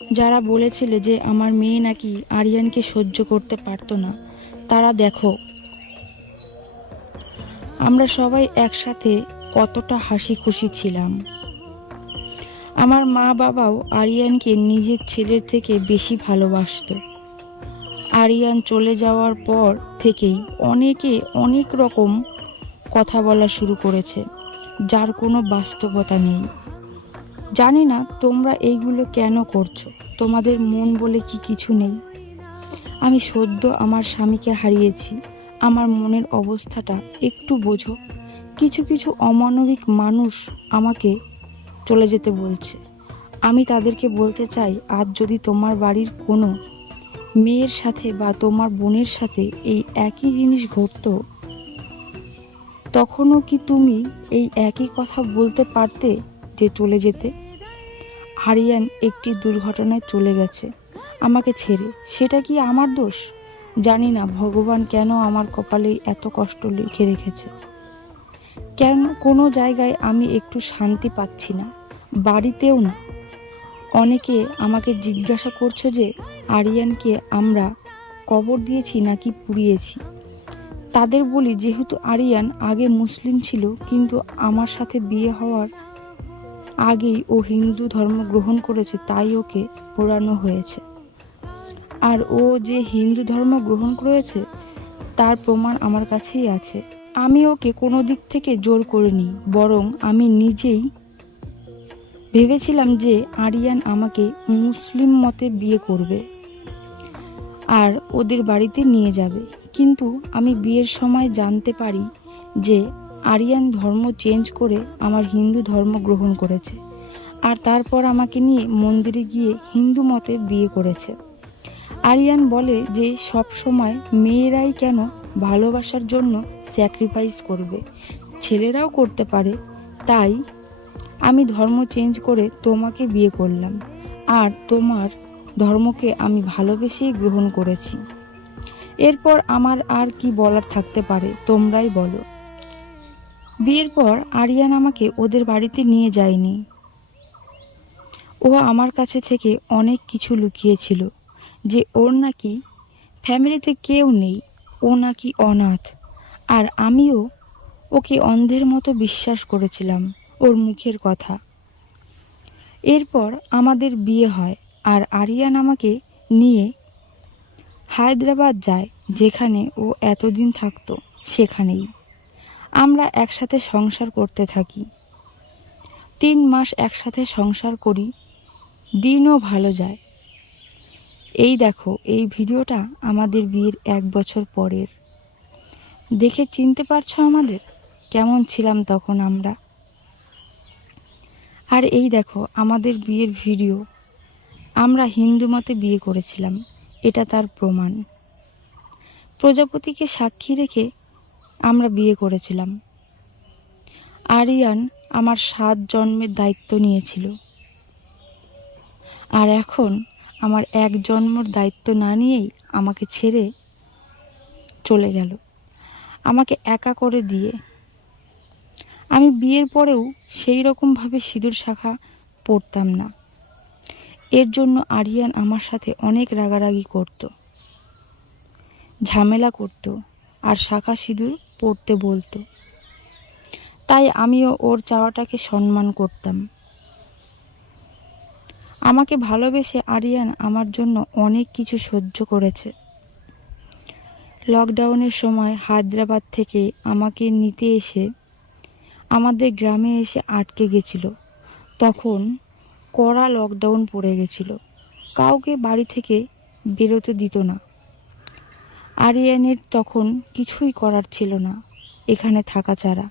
যারা বলেছিলে যে আমার মেয়ে নাকি আরিয়ানকে সহ্য করতে পারতো না, তারা দেখো। আমরা সবাই একসাথে কতটা হাসি খুশি ছিলাম। আমার মা বাবাও আরিয়ানকে নিজের ছেলের থেকে বেশি ভালোবাসতো। আরিয়ান চলে যাওয়ার পর থেকেই অনেকে অনেক রকম কথা বলা শুরু করেছে, যার কোনো বাস্তবতা নেই। জানি না তোমরা এইগুলো কেন করছ। তোমাদের মন বলে কি কিছু নেই? আমি সদ্য আমার স্বামীকে হারিয়েছি। আমার মনের অবস্থাটা একটু বোঝো। কিছু কিছু অমানবিক মানুষ আমাকে চলে যেতে বলছে। আমি তাদেরকে বলতে চাই, আজ যদি তোমার বাড়ির কোনো মেয়ের সাথে বা তোমার বোনের সাথে এই একই জিনিস ঘটতো, তখনও কি তুমি এই একই কথা বলতে পারতে? যে চলে যেতে। আরিয়ান একটি দুর্ঘটনায় চলে গেছে। আমাকে ছেড়ে, সেটা কি আমার দোষ? জানি না, ভগবান কেন আমার কপালে এত কষ্ট লিখে রেখেছে। কেন কোনো জায়গায় আমি একটু শান্তি পাচ্ছি না, বাড়িতেও না। অনেকে আমাকে জিজ্ঞাসা করছ যে, আরিয়ানকে আমরা কবর দিয়েছি নাকি পুড়িয়েছি? তাদের বলি, যেহেতু আরিয়ান আগে মুসলিম ছিল, কিন্তু আমার সাথে বিয়ে হওয়ার আগেই ও হিন্দু ধর্ম গ্রহণ করেছে, তাই ওকে পোড়ানো হয়েছে। আর ও যে হিন্দু ধর্ম গ্রহণ করেছে, তার প্রমাণ আমার কাছেই আছে। আমি ওকে কোনো দিক থেকে জোর করিনি, বরং আমি নিজেই ভেবেছিলাম যে আরিয়ান আমাকে মুসলিম মতে বিয়ে করবে আর ওদের বাড়িতে নিয়ে যাবে। কিন্তু আমি বিয়ের সময় জানতে পারি যে আরিয়ান ধর্ম চেঞ্জ করে আমার হিন্দু ধর্ম গ্রহণ করেছে। আর তারপর আমাকে নিয়ে মন্দিরে গিয়ে হিন্দু মতে বিয়ে করেছে। আরিয়ান বলে যে, সব সময় মেয়েরাই কেন ভালোবাসার জন্য স্যাক্রিফাইস করবে? ছেলেরাও করতে পারে। তাই আমি ধর্ম চেঞ্জ করে তোমাকে বিয়ে করলাম। আর তোমার ধর্মকে আমি ভালোবেসেই গ্রহণ করেছি। এরপর আমার আর কি বলার থাকতে পারে, তোমরাই বলো। বিয়ের পর আরিয়ান আমাকে ওদের বাড়িতে নিয়ে যায়নি। ও আমার কাছে থেকে অনেক কিছু লুকিয়েছিল যে ওর নাকি ফ্যামিলিতে কেউ নেই, ও নাকি অনাথ। আর আমিও ওকে অন্ধের মতো বিশ্বাস করেছিলাম ওর মুখের কথা। এরপর আমাদের বিয়ে হয় আর আরিয়ান আমাকে নিয়ে হায়দ্রাবাদ যায় যেখানে ও এতদিন থাকতো, সেখানেই। আমরা একসাথে সংসার করতে থাকি। তিন মাস একসাথে সংসার করি, দিনও ভালো যায়। এই দেখো, এই ভিডিওটা আমাদের বিয়ের এক বছর পরের। দেখে চিনতে পারছ আমাদের? কেমন ছিলাম তখন আমরা? আর এই দেখো, আমাদের বিয়ের ভিডিও। আমরা হিন্দু মতে বিয়ে করেছিলাম, এটা তার প্রমাণ। প্রজাপতিকে সাক্ষী রেখে আমরা বিয়ে করেছিলাম। আরিয়ান আমার সাত জন্মের দায়িত্ব নিয়েছিল। আর এখন আমার এক জন্মর দায়িত্ব না নিয়েই আমাকে ছেড়ে চলে গেল। আমাকে একা করে দিয়ে। আমি বিয়ের পরেও সেই রকমভাবে সিঁদুর শাখা পড়তাম না। এর জন্য আরিয়ান আমার সাথে অনেক রাগারাগি করত। ঝামেলা করত আর শাখা সিঁদুর পরতে বলতো। তাই আমিও ওর চাওয়াটাকে সম্মান করতাম। আমাকে ভালোবেসে আরিয়ান আমার জন্য অনেক কিছু সহ্য করেছে। লকডাউনের সময় হায়দ্রাবাদ থেকে আমাকে নিতে এসে আমাদের গ্রামে এসে আটকে গেছিল। তখন কড়া লকডাউন পড়ে গেছিল। কাউকে বাড়ি থেকে বেরোতে দিত না। আরিয়ানের তখন কিছুই করার ছিল না, এখানে থাকা ছাড়া।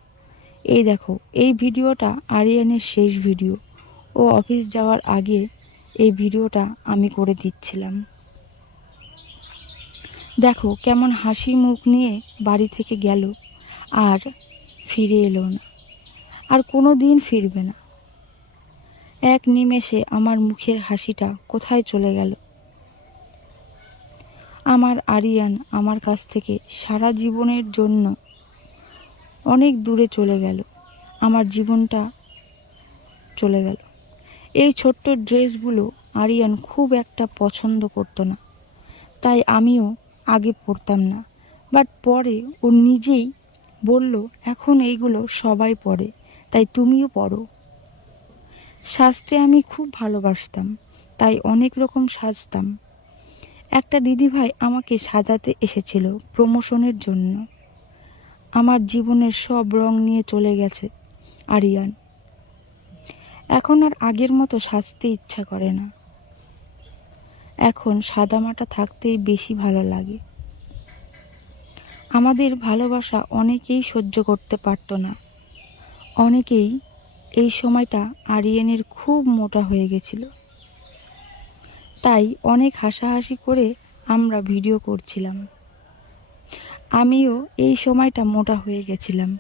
এই দেখো, এই ভিডিওটা আরিয়ানের শেষ ভিডিও। ও অফিস যাওয়ার আগে এই ভিডিওটা আমি করে দিচ্ছিলাম। দেখো, কেমন হাসি মুখ নিয়ে বাড়ি থেকে গেল, আর ফিরে এলো না। আর কোনো দিন ফিরবে না। এক নিমেষে আমার মুখের হাসিটা কোথায় চলে গেল? আমার আরিয়ান আমার কাছ থেকে সারা জীবনের জন্য অনেক দূরে চলে গেল। আমার জীবনটা চলে গেল। এই ছোট্ট ড্রেসগুলো আরিয়ান খুব একটা পছন্দ করতো না। তাই আমিও আগে পড়তাম না। বাট পরে ও নিজেই বলল, এখন এইগুলো সবাই পড়ে তাই তুমিও পড়ো সাজতে আমি খুব ভালোবাসতাম, তাই অনেক রকম সাজতাম। একটা দিদিভাই আমাকে সাজাতে এসেছিল প্রমোশনের জন্য। আমার জীবনের সব রং নিয়ে চলে গেছে, আরিয়ান। এখন আর আগের মতো সাজতে ইচ্ছা করে না। এখন সাদামাটা থাকতেই বেশি ভালো লাগে। আমাদের ভালোবাসা অনেকেই সহ্য করতে পারতো না। অনেকেই এই সময়টা আরিয়ানের খুব মোটা হয়ে গেছিল। তাই অনেক হাসাহাসি করে আমরা ভিডিও করছিলাম। আমিও এই সময়টা মোটা হয়ে গেছিলাম।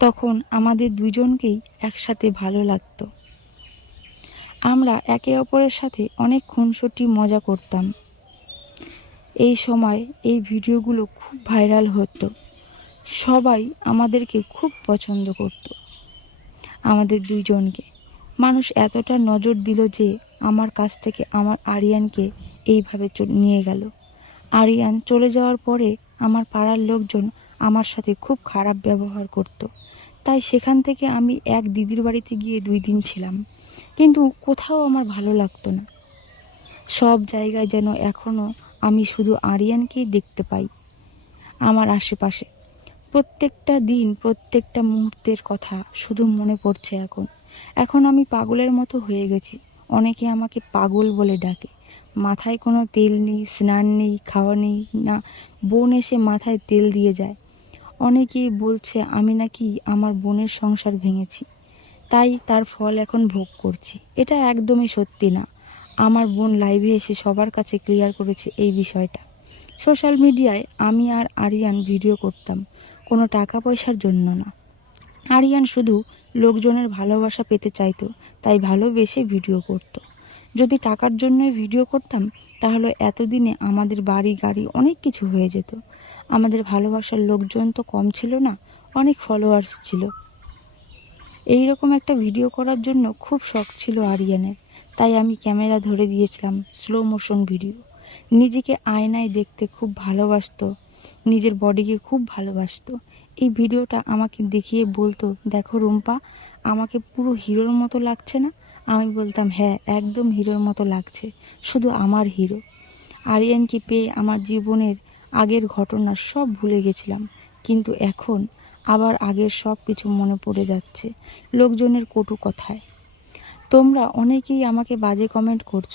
তখন আমাদের দুজনকেই একসাথে ভালো লাগতো। আমরা একে অপরের সাথে অনেক খুনসটি মজা করতাম। এই সময় এই ভিডিওগুলো খুব ভাইরাল হতো। সবাই আমাদেরকে খুব পছন্দ করত। আমাদের দুইজনকে মানুষ এতটা নজর দিল যে আমার কাছ থেকে আমার আরিয়ানকে এইভাবে নিয়ে গেল। আরিয়ান চলে যাওয়ার পরে আমার পাড়ার লোকজন আমার সাথে খুব খারাপ ব্যবহার করত। তাই সেখান থেকে আমি এক দিদির বাড়িতে গিয়ে দুই দিন ছিলাম। কিন্তু কোথাও আমার ভালো লাগতো না। সব জায়গায় যেন এখনও আমি শুধু আরিয়ানকেই দেখতে পাই আমার আশেপাশে। প্রত্যেকটা দিন, প্রত্যেকটা মুহূর্তের কথা শুধু মনে পড়ছে এখন। এখন আমি পাগলের মতো হয়ে গেছি। অনেকে আমাকে পাগল বলে ডাকে। মাথায় কোনো তেল নেই, স্নান নেই, খাওয়া নেই, না, বোন এসে মাথায় তেল দিয়ে যায়। অনেকেই বলছে, আমি নাকি আমার বোনের সংসার ভেঙেছি। তাই তার ফল এখন ভোগ করছি। এটা একদমই সত্যি না। আমার বোন লাইভে এসে সবার কাছে ক্লিয়ার করেছে এই বিষয়টা। সোশ্যাল মিডিয়ায় আমি আর আরিয়ান ভিডিও করতাম। কোনো টাকা পয়সার জন্য না। আরিয়ান শুধু লোকজনের ভালোবাসা পেতে চাইতো, তাই ভালোবেসে ভিডিও করত। যদি টাকার জন্যই ভিডিও করতাম, তাহলে এতদিনে আমাদের বাড়ি গাড়ি অনেক কিছু হয়ে যেত। আমাদের ভালোবাসার লোকজন তো কম ছিল না, অনেক ফলোয়ার্স ছিল। এই রকম একটা ভিডিও করার জন্য খুব শখ ছিল আরিয়ানের, তাই আমি ক্যামেরা ধরে দিয়েছিলাম স্লো মোশন ভিডিও নিজেকে আয়নায় দেখতে খুব ভালোবাসতো, নিজের বডিকে খুব ভালোবাসতো। এই ভিডিওটা আমাকে দেখিয়ে বলতো, দেখো রুম্পা, আমাকে পুরো হিরোর মতো লাগছে না? আমি বলতাম হ্যাঁ একদম হিরোর মতো লাগছে, শুধু আমার হিরো। আরিয়ানকে পেয়ে আমার জীবনের আগের ঘটনা সব ভুলে গেছিলাম, কিন্তু এখন আবার আগের সব কিছু মনে পড়ে যাচ্ছে লোকজনের কটু কথায়। তোমরা অনেকেই আমাকে বাজে কমেন্ট করছ,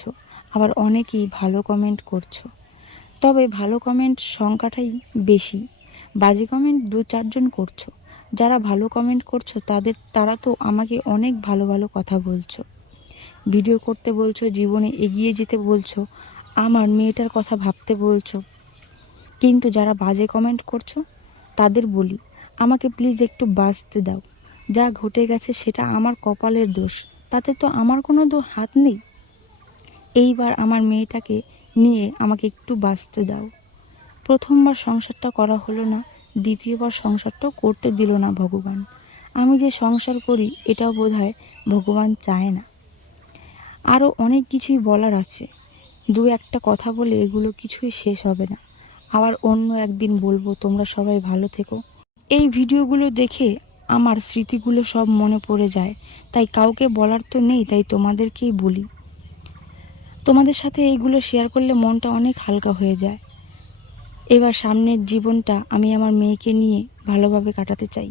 আবার অনেকেই ভালো কমেন্ট করছ। তবে ভালো কমেন্ট সংখ্যাটাই বেশি। বাজে কমেন্ট দু চারজন করছ। যারা ভালো কমেন্ট করছ, তাদের, তারা তো আমাকে অনেক ভালো ভালো কথা বলছো। ভিডিও করতে বলছো, জীবনে এগিয়ে যেতে বলছো, আমার মেয়েটার কথা ভাবতে বলছো। কিন্তু যারা বাজে কমেন্ট করছ, তাদের বলি, আমাকে প্লিজ একটু বাঁচতে দাও। যা ঘটে গেছে সেটা আমার কপালের দোষ, তাতে তো আমার কোনো দো, হাত নেই। এইবার আমার মেয়েটাকে নিয়ে আমাকে একটু বাঁচতে দাও। প্রথমবার সংসারটা করা হলো না, দ্বিতীয়বার সংসারটাও করতে দিল না ভগবান। আমি যে সংসার করি, এটাও বোধ হয় ভগবান চায় না। আরও অনেক কিছুই বলার আছে। দু একটা কথা বলে এগুলো কিছুই শেষ হবে না। আবার অন্য একদিন বলব, তোমরা সবাই ভালো থেকো। এই ভিডিওগুলো দেখে আমার স্মৃতিগুলো সব মনে পড়ে যায়। তাই কাউকে বলার তো নেই, তাই তোমাদেরকেই বলি। তোমাদের সাথে এইগুলো শেয়ার করলে মনটা অনেক হালকা হয়ে যায়। এবার সামনের জীবনটা আমি আমার মেয়েকে নিয়ে ভালোভাবে কাটাতে চাই।